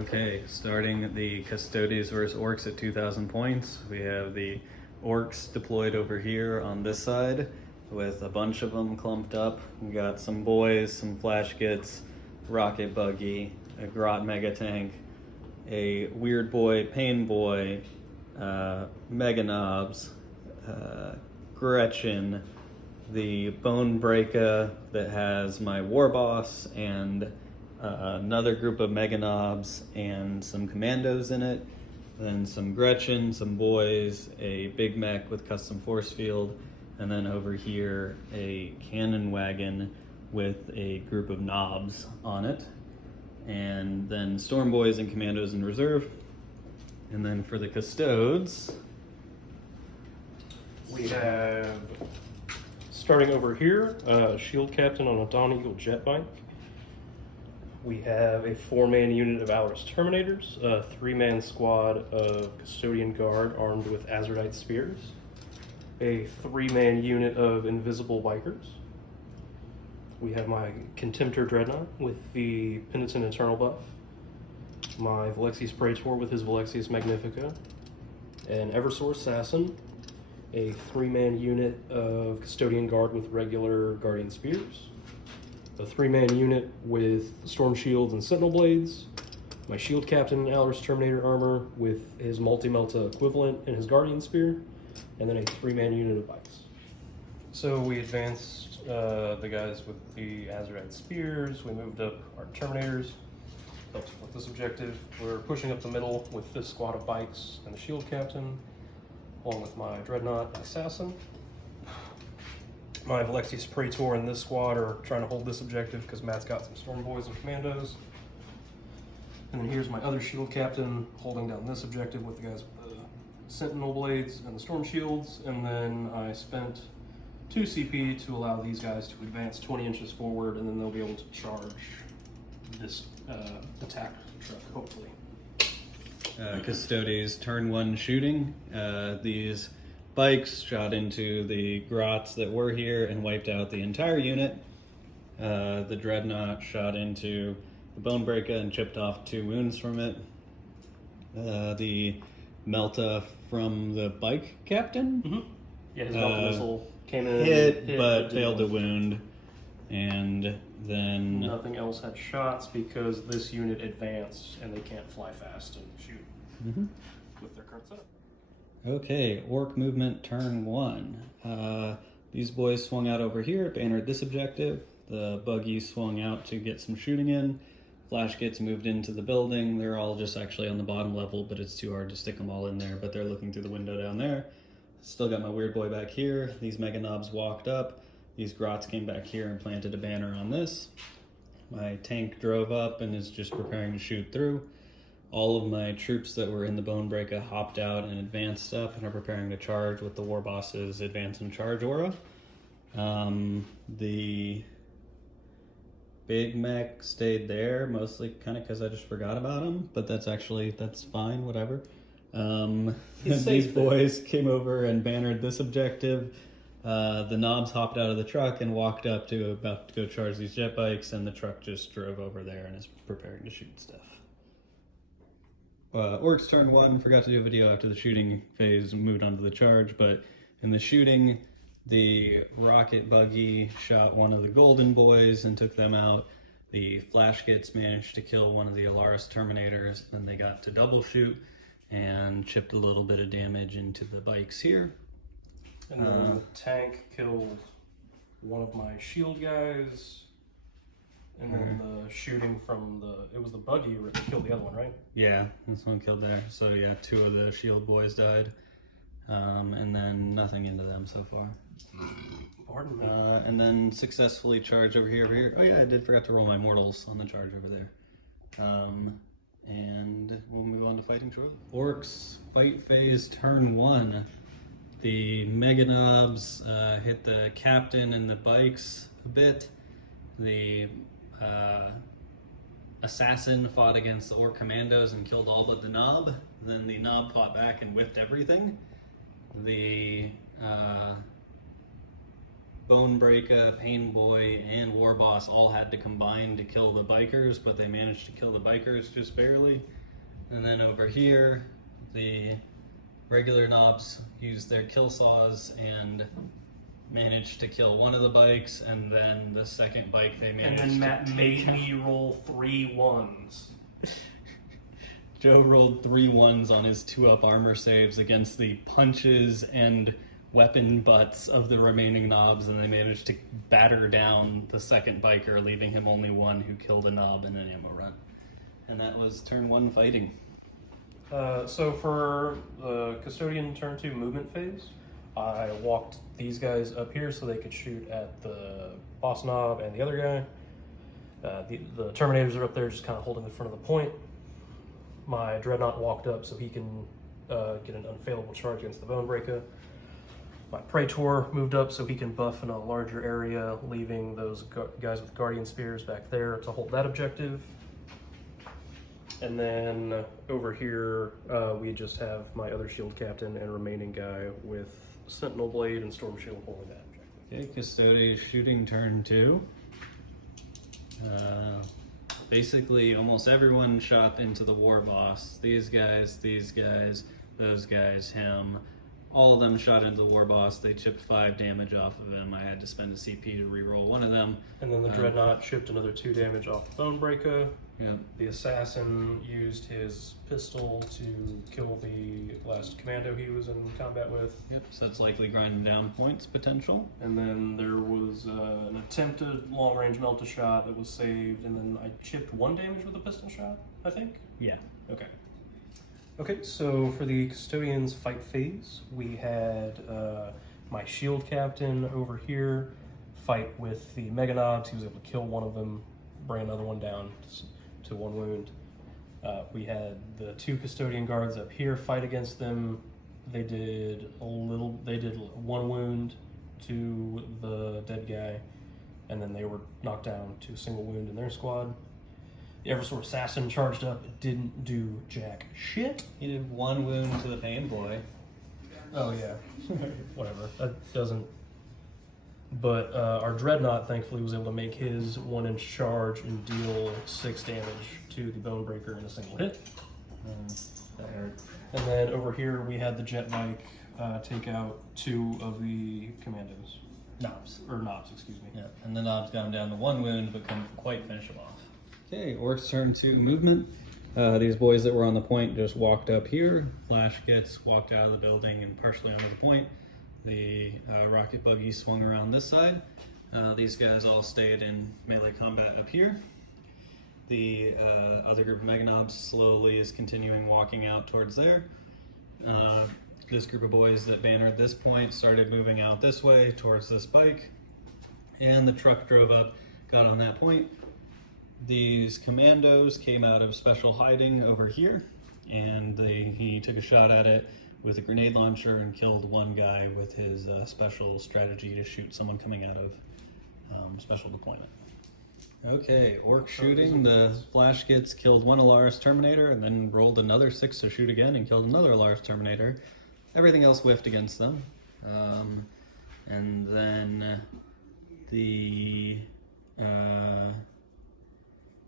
Okay, starting the Custodes versus Orks at 2,000 points. We have the Orks deployed over here on this side with a bunch of them clumped up. We got some boys, some flash gits, rocket buggy, a grot mega tank, a weird boy, pain boy, mega knobs, Gretchen, the bone breaker that has my war boss and another group of mega knobs and some commandos in it, then some Gretchen, some boys, a big mech with custom force field, and then over here a cannon wagon with a group of knobs on it, and then storm boys and commandos in reserve. And then for the Custodes, we have, starting over here, Shield Captain on a Dawn Eagle jet bike. We have a 4-man unit of Valorous Terminators, a 3-man squad of Custodian Guard armed with Azurite Spears, a 3-man unit of Invisible Bikers. We have my Contemptor Dreadnought with the Penitent Eternal buff, my Valexius Praetor with his Valexius Magnifica, an Eversor Assassin, a 3-man unit of Custodian Guard with regular Guardian Spears, a 3-man unit with Storm Shields and Sentinel Blades, my Shield Captain Valorous Terminator armor with his Multi-Melta equivalent and his Guardian Spear, and then a 3-man unit of bikes. So we advanced the guys with the Azurite Spears, we moved up our Terminators, helped with this objective. We're pushing up the middle with this squad of bikes and the Shield Captain, along with my Dreadnought Assassin. My Valexius Praetor and this squad are trying to hold this objective because Matt's got some Storm Boys and Commandos. And then here's my other Shield Captain holding down this objective with the guys with the Sentinel Blades and the Storm Shields. And then I spent 2 CP to allow these guys to advance 20 inches forward, and then they'll be able to charge this attack truck, hopefully. Custodes turn 1 shooting. These bikes shot into the grots that were here and wiped out the entire unit. The Dreadnought shot into the Bonebreaker and chipped off 2 wounds from it. The Melta from the bike captain? Mm-hmm. Yeah, his Melta missile came in, hit but failed to wound. And then nothing else had shots because this unit advanced and they can't fly fast and shoot with their current setup. Okay, Orc movement turn 1. These boys swung out over here, bannered this objective. The buggy swung out to get some shooting in. Flash gets moved into the building. They're all just actually on the bottom level, but it's too hard to stick them all in there, but they're looking through the window down there. Still got my weird boy back here. These mega knobs walked up. These grots came back here and planted a banner on this. My tank drove up and is just preparing to shoot through. All of my troops that were in the Bonebreaker hopped out and advanced up and are preparing to charge with the War Boss's Advance and Charge aura. The big mech stayed there, mostly kind of because I just forgot about him, but that's fine, whatever. These boys came over and bannered this objective. The knobs hopped out of the truck and walked up to about to go charge these jet bikes, and the truck just drove over there and is preparing to shoot stuff. Orcs turn 1, forgot to do a video after the shooting phase and moved on to the charge, but in the shooting, the rocket buggy shot one of the golden boys and took them out. The flash gits managed to kill one of the Valorous Terminators, then they got to double shoot and chipped a little bit of damage into the bikes here. And then the tank killed one of my shield guys. And then the shooting from it was the buggy that killed the other one, right? Yeah, this one killed there. So yeah, 2 of the shield boys died. And then nothing into them so far. Pardon me. And then successfully charged over here. Oh yeah, I did forgot to roll my mortals on the charge over there. And we'll move on to fighting shortly. Orcs fight phase turn 1. The mega knobs hit the captain and the bikes a bit. The assassin fought against the Orc commandos and killed all but the knob. Then the knob fought back and whiffed everything. The Bonebreaker, Painboy, and Warboss all had to combine to kill the bikers, but they managed to kill the bikers just barely. And then over here, the regular knobs used their kill saws and managed to kill one of the bikes, and then the second bike they managed. And then Matt made me roll 3 1s. Joe rolled 3 1s on his 2-up armor saves against the punches and weapon butts of the remaining knobs, and they managed to batter down the second biker, leaving him only one who killed a knob in an ammo run. And that was turn 1 fighting. So for the Custodian turn 2 movement phase, I walked these guys up here so they could shoot at the boss knob and the other guy. The Terminators are up there just kind of holding the front of the point. My Dreadnought walked up so he can get an unfailable charge against the Bonebreaker. My Praetor moved up so he can buff in a larger area, leaving those guys with Guardian Spears back there to hold that objective. And then over here, we just have my other shield captain and remaining guy with Sentinel Blade and Storm Shield holding that objective. Okay, Custodes shooting turn 2. Basically, almost everyone shot into the War Boss. These guys, those guys, him. All of them shot into the War Boss. They chipped 5 damage off of him. I had to spend a CP to reroll one of them. And then the Dreadnought chipped another 2 damage off the Bonebreaker. Yeah. The Assassin used his pistol to kill the last commando he was in combat with. Yep, so that's likely grinding down points potential. And then there was an attempted long-range melt-a-shot that was saved, and then I chipped 1 damage with a pistol shot, I think? Yeah. Okay. Okay, so for the Custodians fight phase, we had my shield captain over here fight with the Mega Knobs. He was able to kill one of them, bring another one down to 1 wound. We had the 2 Custodian guards up here fight against them. They did 1 wound to the dead guy, and then they were knocked down to a single wound in their squad. The Eversort Assassin charged up, it didn't do jack shit. He did 1 wound to the Painboy. Oh yeah, whatever, that doesn't. But our Dreadnought thankfully was able to make his 1-inch charge and deal 6 damage to the Bonebreaker in a single hit. That hurt. And then over here we had the jet bike take out 2 of the commandos. Knobs. Or knobs, excuse me. Yeah, and the knobs got him down to 1 wound, but couldn't quite finish him off. Okay, Orks turn 2 movement. These boys that were on the point just walked up here. Flash gets walked out of the building and partially onto the point. The rocket buggy swung around this side. These guys all stayed in melee combat up here. The other group of Mega Knobs slowly is continuing walking out towards there. This group of boys that bannered this point started moving out this way towards this bike. And the truck drove up, got on that point. These commandos came out of special hiding over here, and he took a shot at it with a grenade launcher and killed 1 guy with his special strategy to shoot someone coming out of special deployment. Okay, Ork shooting. The Flash gets killed 1 Alaris Terminator and then rolled another 6 to shoot again and killed another Alaris Terminator. Everything else whiffed against them. And then the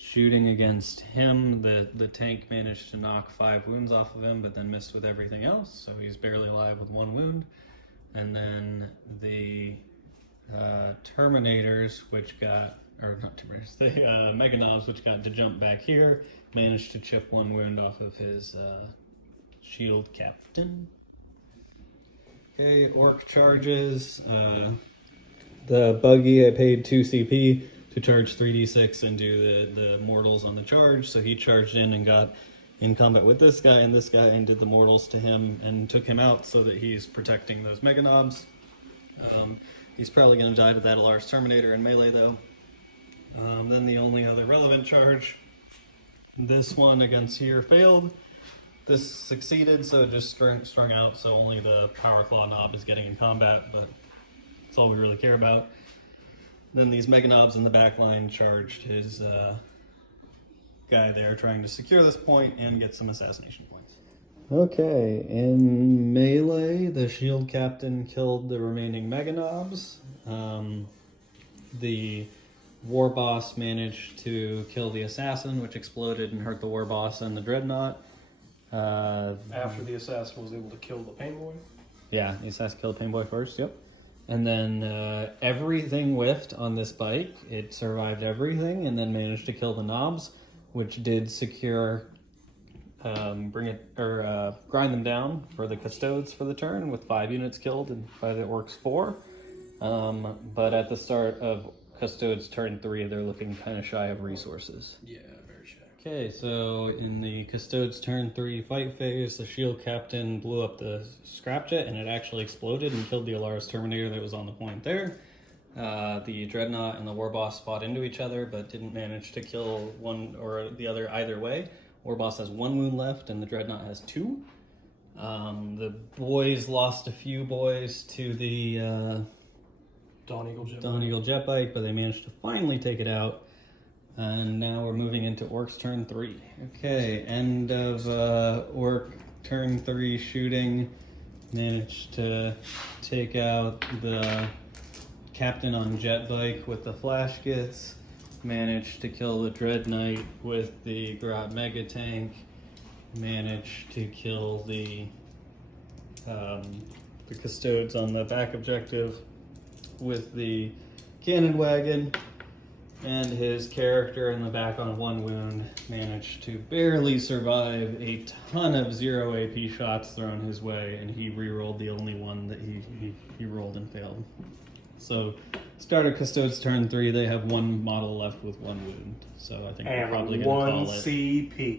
shooting against him, the tank managed to knock 5 wounds off of him, but then missed with everything else, so he's barely alive with 1 wound. And then the Terminators, which got, or not Terminators, the Mega Knobs, which got to jump back here, managed to chip 1 wound off of his shield captain. Okay, Ork charges. The buggy, I paid 2 CP to charge 3d6 and do the mortals on the charge. So he charged in and got in combat with this guy and did the mortals to him and took him out so that he's protecting those Mega Knobs. He's probably going to die to that Alaris Terminator in melee though. Then the only other relevant charge, this one against here failed. This succeeded, so it just strung out, so only the Power Claw knob is getting in combat, but that's all we really care about. Then these Mega Knobs in the back line charged his guy there trying to secure this point and get some assassination points. Okay, in melee, the shield captain killed the remaining Mega Knobs. The war boss managed to kill the assassin, which exploded and hurt the war boss and the dreadnought. After the assassin was able to kill the pain boy. Yeah, the assassin killed the pain boy first, yep. And then everything whiffed on this bike. It survived everything and then managed to kill the knobs, which did secure, grind them down for the Custodes for the turn with 5 units killed and by the Orks 4. But at the start of Custodes turn 3, they're looking kind of shy of resources. Yeah, very shy. Okay, so in the Custodes turn 3 fight phase, the shield captain blew up the scrapjet and it actually exploded and killed the Alaris Terminator that was on the point there. The dreadnought and the war boss fought into each other but didn't manage to kill one or the other either way. War boss has 1 wound left and the dreadnought has 2. The boys lost a few boys to the Dawn Eagle jet bike, but they managed to finally take it out. And now we're moving into Orks turn 3. Okay, end of Ork turn 3 shooting. Managed to take out the captain on jet bike with the flash gets. Managed to kill the Dread Knight with the Grot Mega Tank. Managed to kill the Custodes on the back objective with the cannon wagon. And his character in the back on 1 wound managed to barely survive a ton of 0 AP shots thrown his way, and he re-rolled the only one that he rolled and failed. So, start of Custodes turn 3, they have 1 model left with 1 wound. So I think we're probably going to call it. And 1 CP.